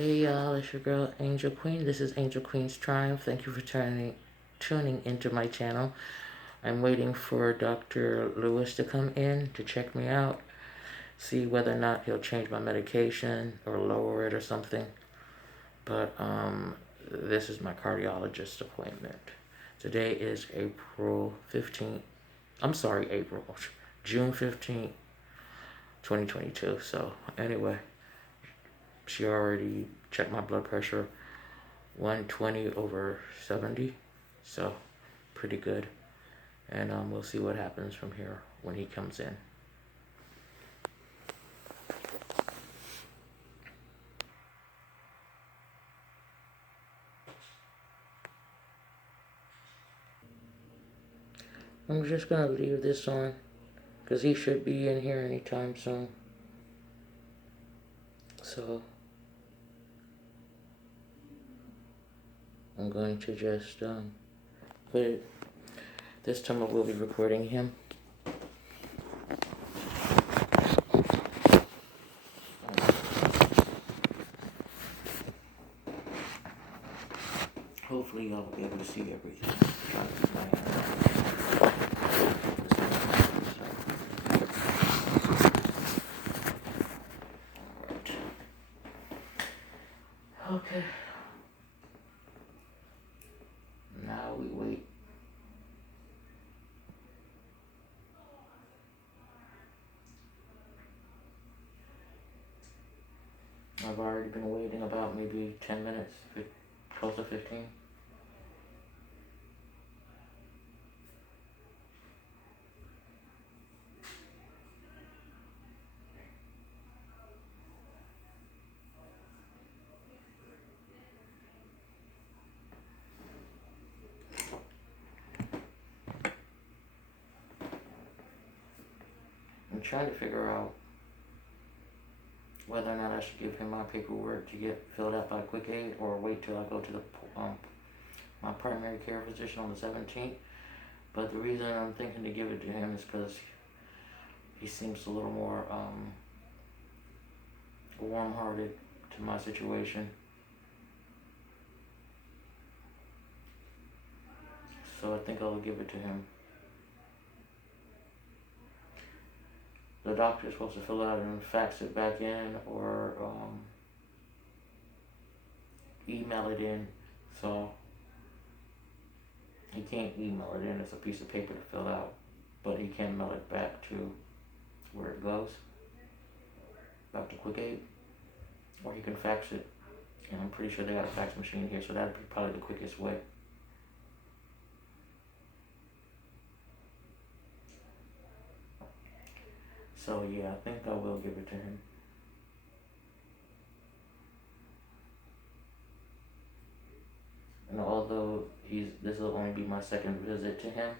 Hey y'all, it's your girl Angel Queen. This is Angel Queen's Triumph. Thank you for tuning into my channel. I'm waiting for Dr. Lewis to come in to check me out, see whether or not he'll change my medication or lower it or something. But this is my cardiologist appointment. Today is April 15th. I'm sorry, June 15th, 2022. So anyway, she already checked my blood pressure, 120/70, so pretty good. And we'll see what happens from here when he comes in. I'm just gonna leave this on because he should be in here anytime soon. So I'm going to just put it. This time I will be recording him. Hopefully y'all will be able to see everything. Okay. Now we wait. I've already been waiting about maybe 10 minutes, close to 15. I'm trying to figure out whether or not I should give him my paperwork to get filled out by Quick Aid or wait till I go to the my primary care physician on the 17th. But the reason I'm thinking to give it to him is because he seems a little more warm-hearted to my situation. So I think I'll give it to him. The doctor is supposed to fill it out and fax it back in or email it in. So he can't email it in. It's a piece of paper to fill out, but he can mail it back to where it goes, back to Quick Aid, or he can fax it. And I'm pretty sure they got a fax machine here, so that'd be probably the quickest way. So yeah, I think I will give it to him. And although this will only be my second visit to him,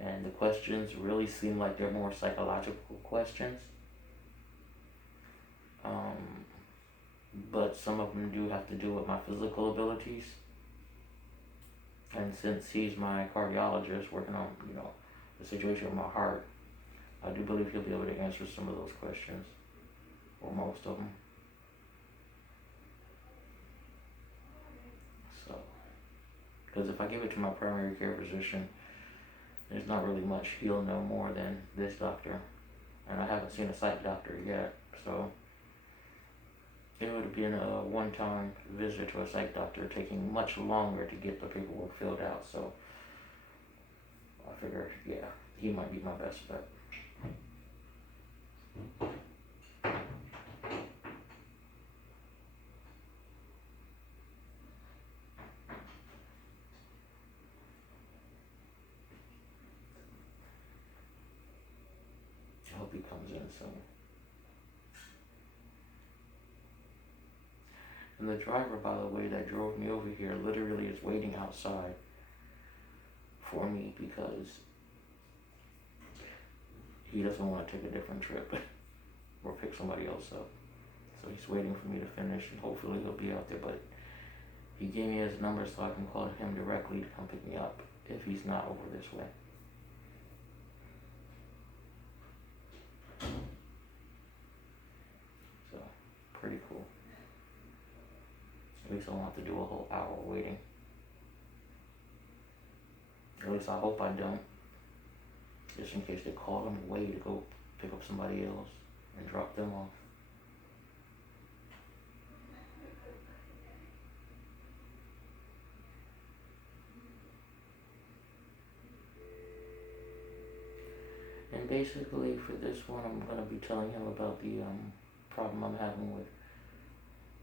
and the questions really seem like they're more psychological questions, but some of them do have to do with my physical abilities. And since he's my cardiologist working on, the situation with my heart, I do believe he'll be able to answer some of those questions, or most of them. So, because if I give it to my primary care physician, there's not really much he'll know more than this doctor. And I haven't seen a psych doctor yet, so it would have been a one-time visit to a psych doctor, taking much longer to get the paperwork filled out. So I figured, yeah, he might be my best bet. I hope he comes in soon. And the driver, by the way, that drove me over here literally is waiting outside for me because he doesn't want to take a different trip or pick somebody else up. So he's waiting for me to finish, and hopefully he'll be out there. But he gave me his number so I can call him directly to come pick me up if he's not over this way. So, pretty cool. At least I won't have to do a whole hour waiting. At least I hope I don't. Just in case they call them away to go pick up somebody else and drop them off. And basically for this one, I'm going to be telling him about the problem I'm having with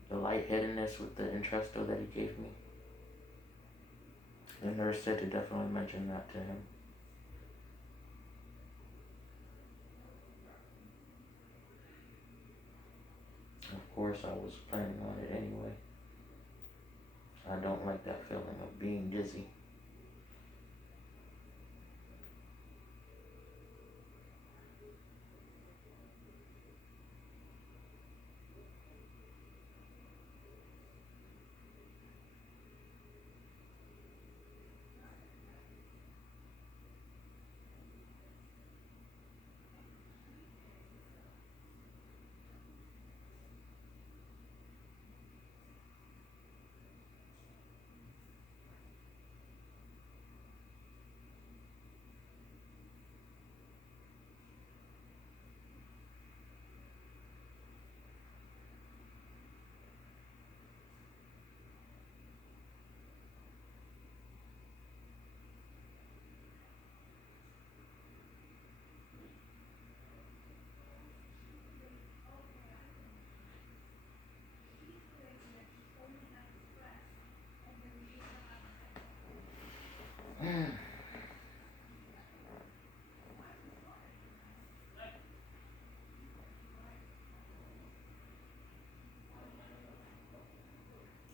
the lightheadedness with the Entresto that he gave me. The nurse said to definitely mention that to him. Of course, I was planning on it anyway. I don't like that feeling of being dizzy.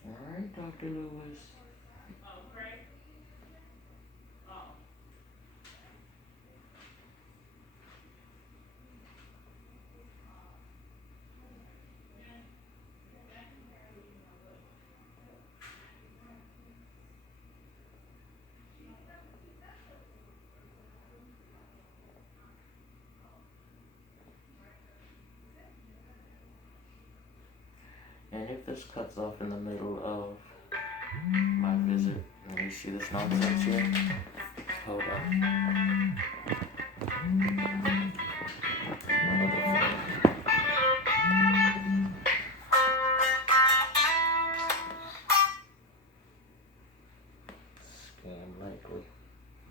Alright, Dr. Lewis. And if this cuts off in the middle of my visit, let me see this nonsense here. Hold on. Scam likely.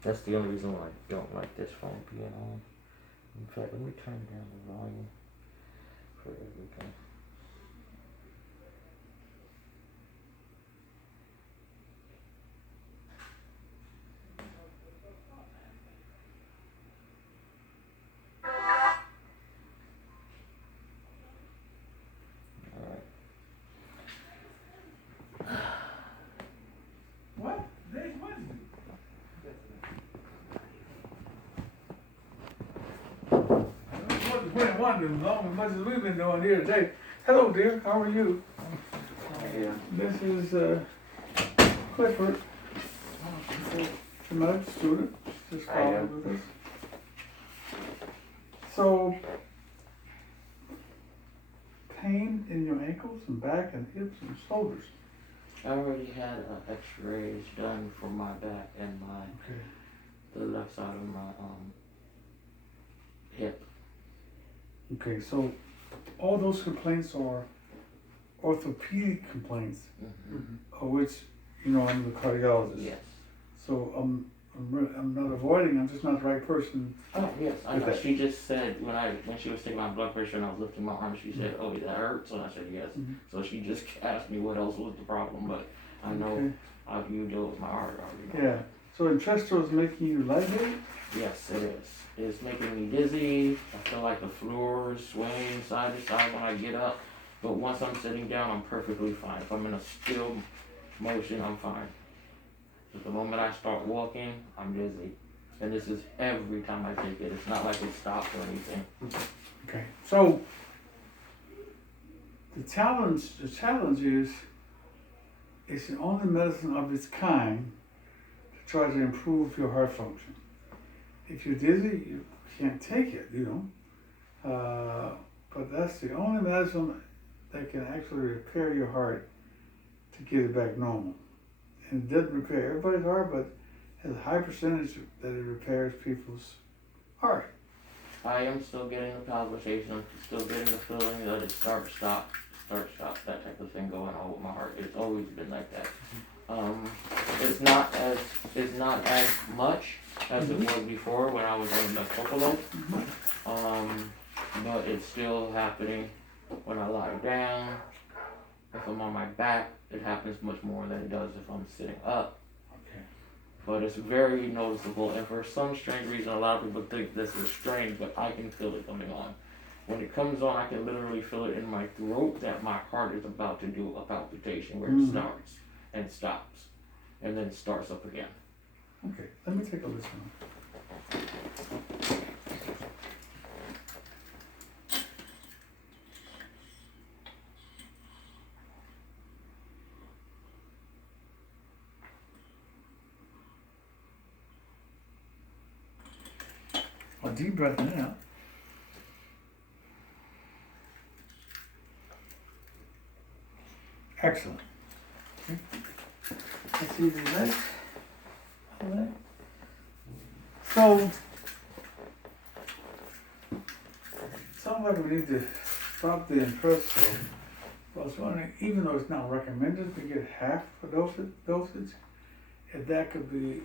That's the only reason why I don't like this phone being on. In fact, let me turn down the volume for everything. What? Today's Wednesday. Went wondering as much as we've been doing here today. Hello, dear. How are you? Yeah. This is Clifford, a medical student. Just following with us. So, pain in your ankles and back and hips and shoulders. I already had x-rays done for my back and the left side of my hip. Okay, so all those complaints are orthopedic complaints, of which, I'm the cardiologist. Yes. So I'm not avoiding, I'm just not the right person. Oh, yes, I know. She just said, when she was taking my blood pressure and I was lifting my arm, she said, oh, that hurts? And I said, yes. So she just asked me what else was the problem, but I know how you deal with my heart already. Yeah. So Entresto is making you lightheaded? Yes, it is. It's making me dizzy. I feel like the floor is swaying side to side when I get up. But once I'm sitting down, I'm perfectly fine. If I'm in a still motion, I'm fine. But the moment I start walking, I'm dizzy. And this is every time I take it. It's not like it stops or anything. Okay. So the challenge is it's the only medicine of its kind to try to improve your heart function. If you're dizzy, you can't take it, but that's the only medicine that can actually repair your heart to get it back normal. And it doesn't repair everybody's heart, but has a high percentage that it repairs people's heart. I am still getting the palpitation. I'm still getting the feeling that it start, stop, that type of thing going on with my heart. It's always been like that. It's not as much as it was before when I was on the Buffalo. But it's still happening when I lie down. If I'm on my back, it happens much more than it does if I'm sitting up. Okay. But it's very noticeable, and for some strange reason, a lot of people think this is strange, but I can feel it coming on. When it comes on, I can literally feel it in my throat that my heart is about to do a palpitation where it starts and stops, and then starts up again. Okay, let me take a listen. A deep breath in and out. Excellent. Okay. Let's see the legs. All right. So, sounds like we need to stop the Entresto. I was wondering, even though it's not recommended to get half a dosage, if that could be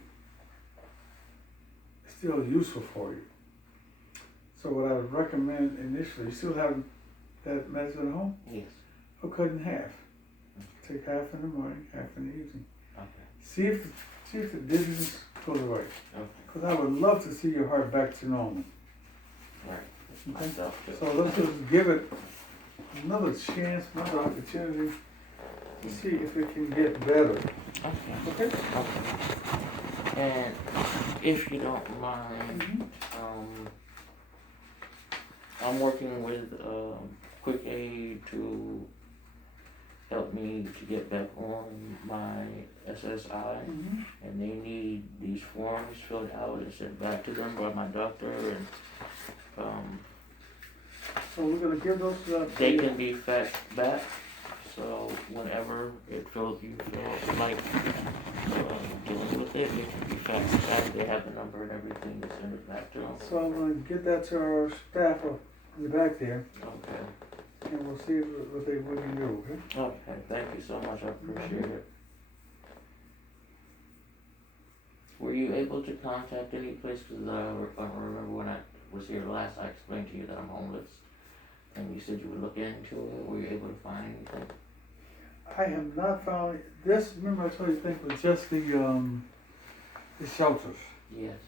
still useful for you. So what I would recommend initially, you still have that medicine at home? Yes. Or cut in half. Take half in the morning, half in the evening. Okay. See if the dizziness goes away. Okay. Because I would love to see your heart back to normal. Right. Okay? Myself too. So let's just give it another chance, another opportunity to see if it can get better. Okay. Okay? Okay. And if you don't mind, I'm working with Quick Aid to help me to get back on my SSI, and they need these forms filled out and sent back to them by my doctor, and So we're gonna give those they can be faxed back. So whenever you feel like dealing with it, it can be faxed back. They have the number and everything to send it back to them. So I'm gonna get that to our staff in the back there, Okay. and we'll see what we can do, okay? Okay, thank you so much, I appreciate it. Were you able to contact any place, because I remember when I was here last, I explained to you that I'm homeless, and you said you would look into it. Were you able to find anything? I have not found this. Remember I told you thing was just the shelters, Yes.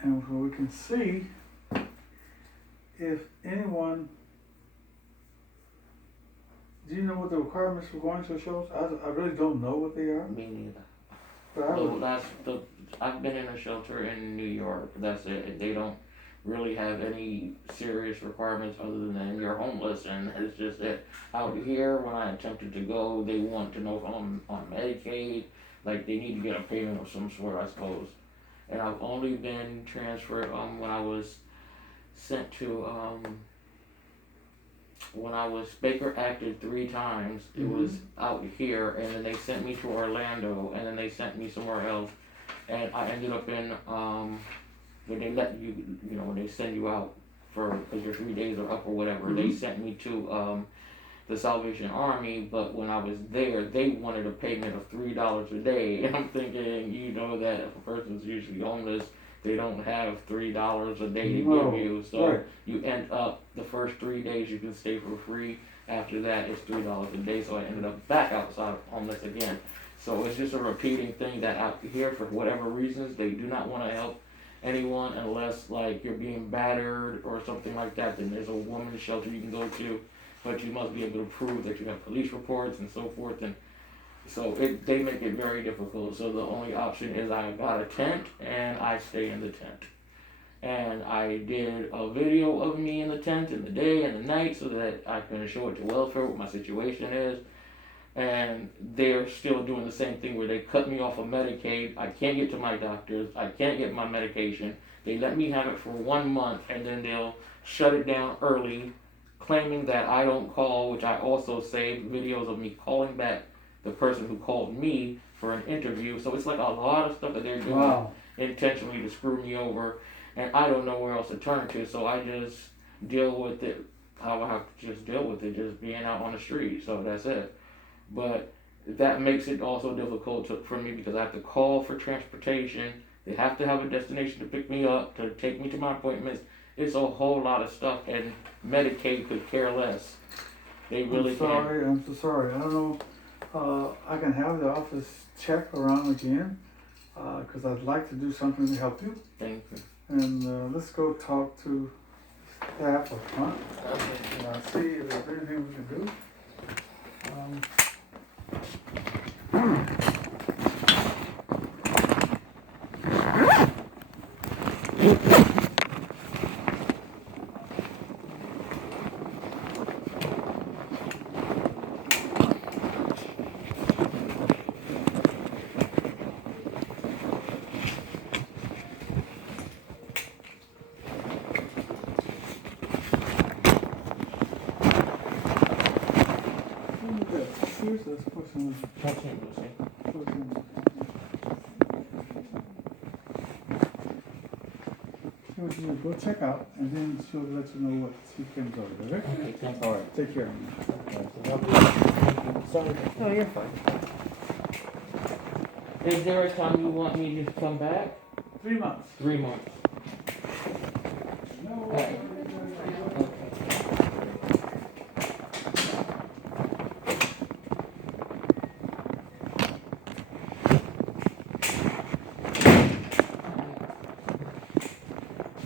and so we can see if anyone. Do you know what the requirements for going to a shelter? I really don't know what they are. Me neither. But I would, I've been in a shelter in New York. That's it. They don't really have any serious requirements other than you're homeless, and it's just that out here when I attempted to go, they want to know if I'm on Medicaid. Like they need to get a payment of some sort, I suppose. And I've only been transferred when I was sent to when I was Baker acted 3 times. It was out here, and then they sent me to Orlando, and then they sent me somewhere else, and I ended up in when they let you, when they send you out for because your 3 days are up or whatever. They sent me to the Salvation Army, but when I was there, they wanted a payment of $3 a day, and I'm thinking, that if a person's usually homeless, they don't have $3 a day to give you, so you end up the first 3 days you can stay for free. After that, it's $3 a day, so I ended up back outside homeless again. So it's just a repeating thing that out here, for whatever reasons, they do not want to help anyone unless like you're being battered or something like that. Then there's a woman's shelter you can go to, but you must be able to prove that you have police reports and so forth, and so they make it very difficult. So the only option is I got a tent and I stay in the tent. And I did a video of me in the tent in the day and the night so that I can show it to welfare what my situation is. And they're still doing the same thing where they cut me off of Medicaid. I can't get to my doctors. I can't get my medication. They let me have it for 1 month and then they'll shut it down early, claiming that I don't call, which I also saved videos of me calling back the person who called me for an interview. So it's like a lot of stuff that they're doing Wow. intentionally to screw me over, and I don't know where else to turn to. So I just deal with it how I have to just deal with it, just being out on the street. So that's it. But that makes it also difficult for me because I have to call for transportation. They have to have a destination to pick me up, to take me to my appointments. It's a whole lot of stuff, and Medicaid could care less. They really I'm so sorry. I don't know. I can have the office check around again because I'd like to do something to help you. Thank you. And let's go talk to staff up front. Okay. See if there's anything we can do. Here's this person. Go check out, and then she'll let you know what she comes over. Okay? Okay, thank you. All right. Take care. Sorry. No, you're fine. Is there a time you want me to come back? 3 months. 3 months. No. Okay.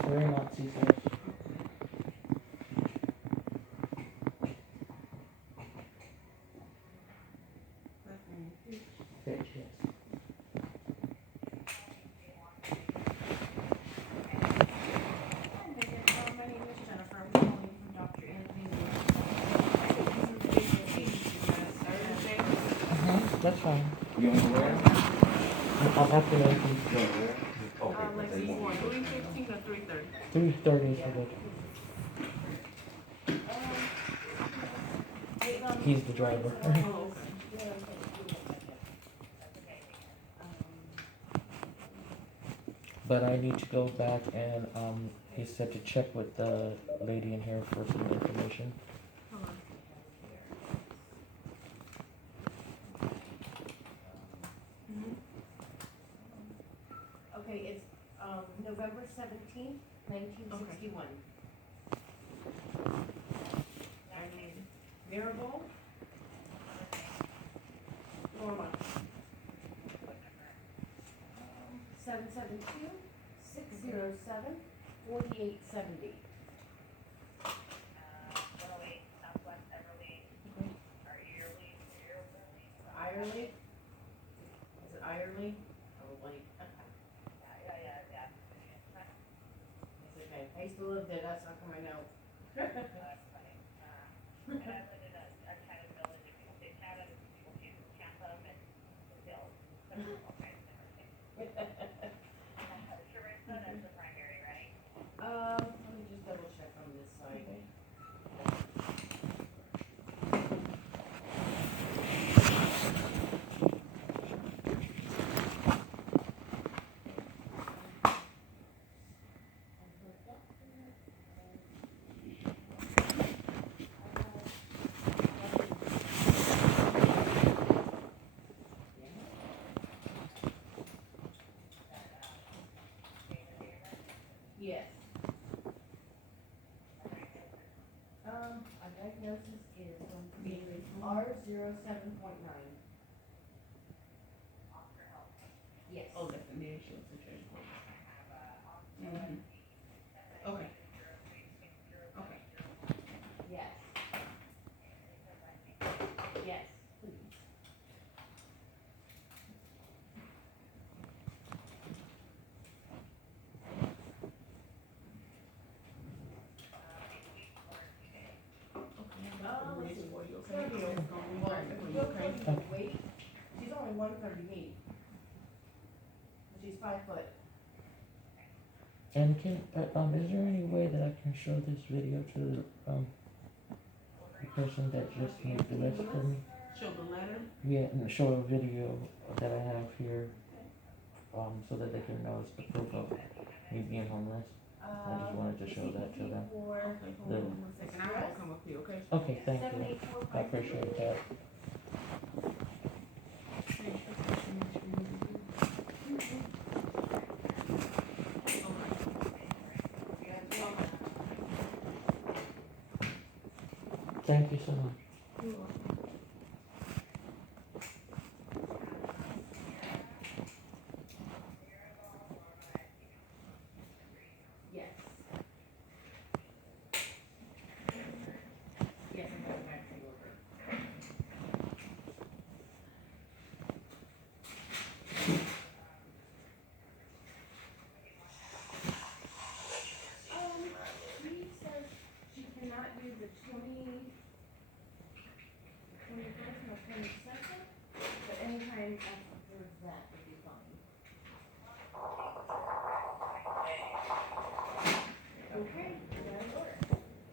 3 months, he says. Bitch, yes. My name is Jennifer. I'm calling from Dr. Anthony. That's fine. You want to wear? I'll have to make them. Like 3:15 or 3:30. 3:30 is good. He's the driver. But I need to go back and he said to check with the lady in here for some information. Okay, it's November 17th, 1961. Mirabel. Norma. 772-607-4870. Irely? Is it Irely? Probably. It's okay. I used to live there, that's how come I know. Let me just double check on this side. Yes. Our diagnosis is going to be R07.9. Yes. Oh, that's the initial situation. Mm-hmm. Okay. Okay. Yes. Yes, please. Let's see. Boy, you It's gonna okay? be It's a, gonna be well, right. if Boy, we you go okay? according to the weight, she's only 138. But she's 5 foot. And is there any way that I can show this video to person that just made the list for me. Show the letter. Yeah, and show a video that I have here, so that they can know it's the proof of me being homeless. I just wanted to show that to them. Okay, hold on 1 second. I will come up here, okay? Okay, thank you. I appreciate that. Thank you so much. Yes. Yes, I'm going back to your He says she cannot do the 21st or 22nd, but anytime after that would be fine. Okay, that'll work.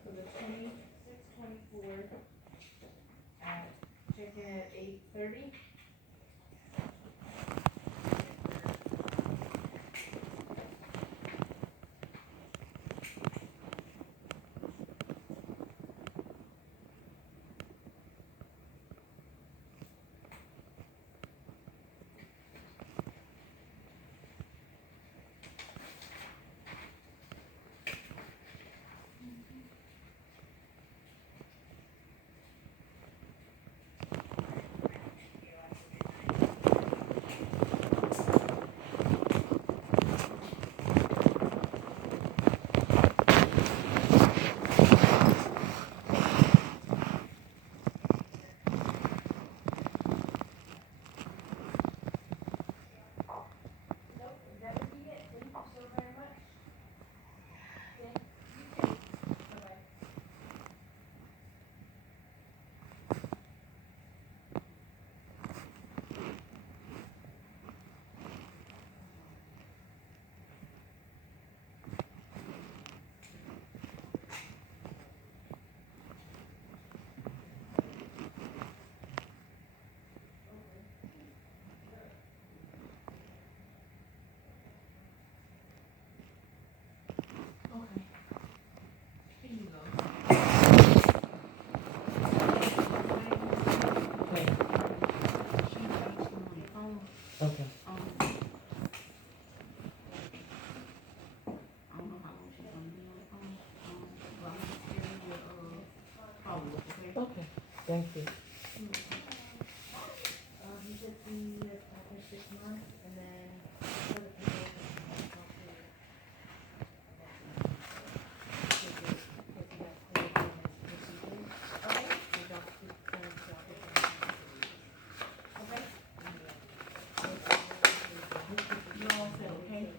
So the 26th, 24th, check in at 8:30. Okay. Here you go. Okay. She's actually on the phone. Okay. I don't know how long she's gonna be on the phone. But I'm just giving you follow-up, okay? Okay. Thank you. He should be after 6 months, and then for the people that talk to you.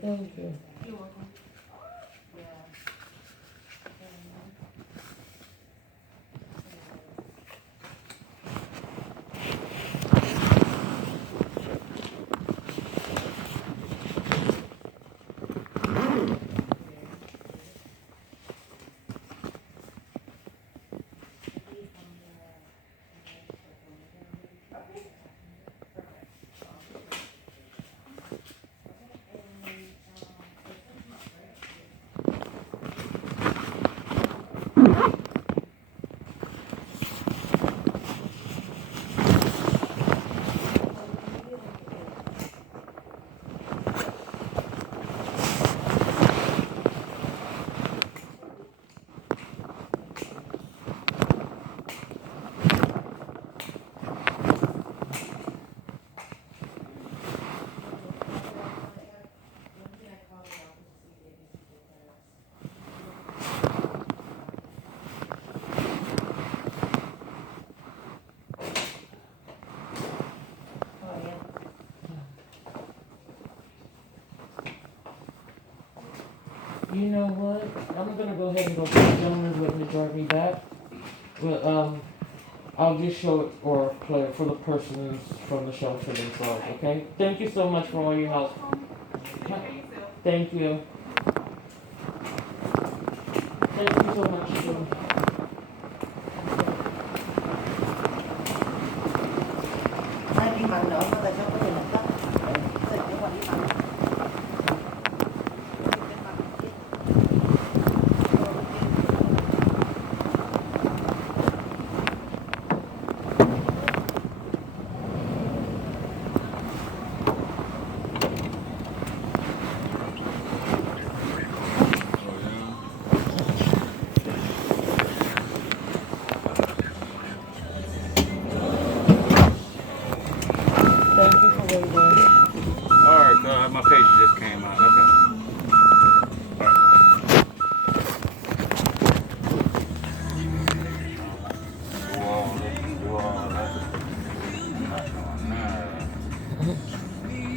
Thank you. You're welcome. You know what? I'm gonna go ahead and go to the gentleman's waiting to drive me back. But I'll just show it or play it for the persons from the shelter themselves, okay? Thank you so much for all your help. Thank you. Thank you so much.